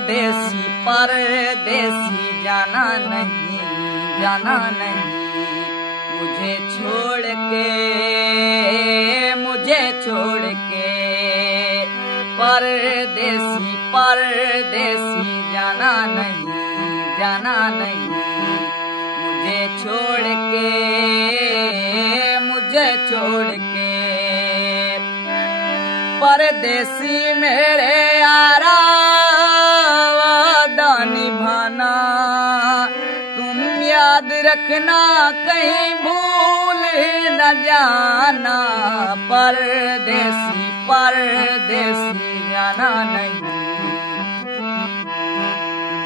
देसी परदेसी जाना नहीं, जाना नहीं मुझे छोड़ के, मुझे छोड़ के। परदेसी परदेसी जाना नहीं, जाना नहीं मुझे छोड़ के, मुझे छोड़ के। परदेसी मेरे यारा वादा निभाना, तुम याद रखना कहीं भूल न जाना। परदेसी परदेसी जाना नहीं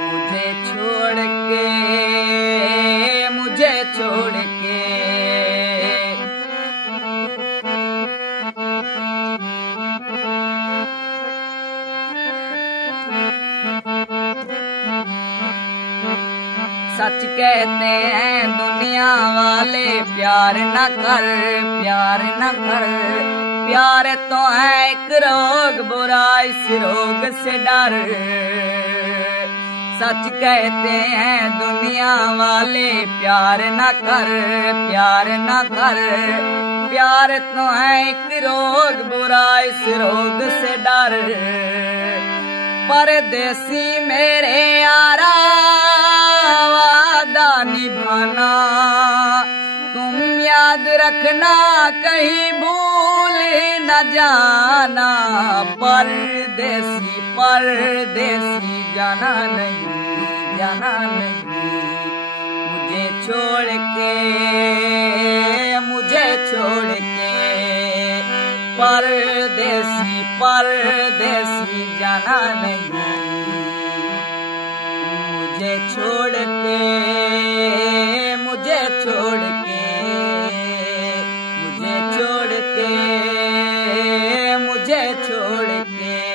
मुझे छोड़ के, मुझे छोड़ के। सच कहते हैं दुनिया वाले प्यार न कर, प्यार न कर। प्यार तो है एक रोग, बुरा इस रोग से डर। सच कहते हैं दुनिया वाले प्यार न कर, प्यार न कर। प्यार तो है एक रोग, बुरा इस रोग से डर। परदेसी मेरे यारा वादा निभाना, तुम याद रखना कहीं भूल न जाना। परदेसी परदेसी जाना नहीं, जाना नहीं मुझे छोड़ के, मुझे छोड़ के। परदेसी परदेसी जाना नहीं मुझे छोड़ के, मुझे छोड़ के, मुझे छोड़ के, मुझे छोड़ के।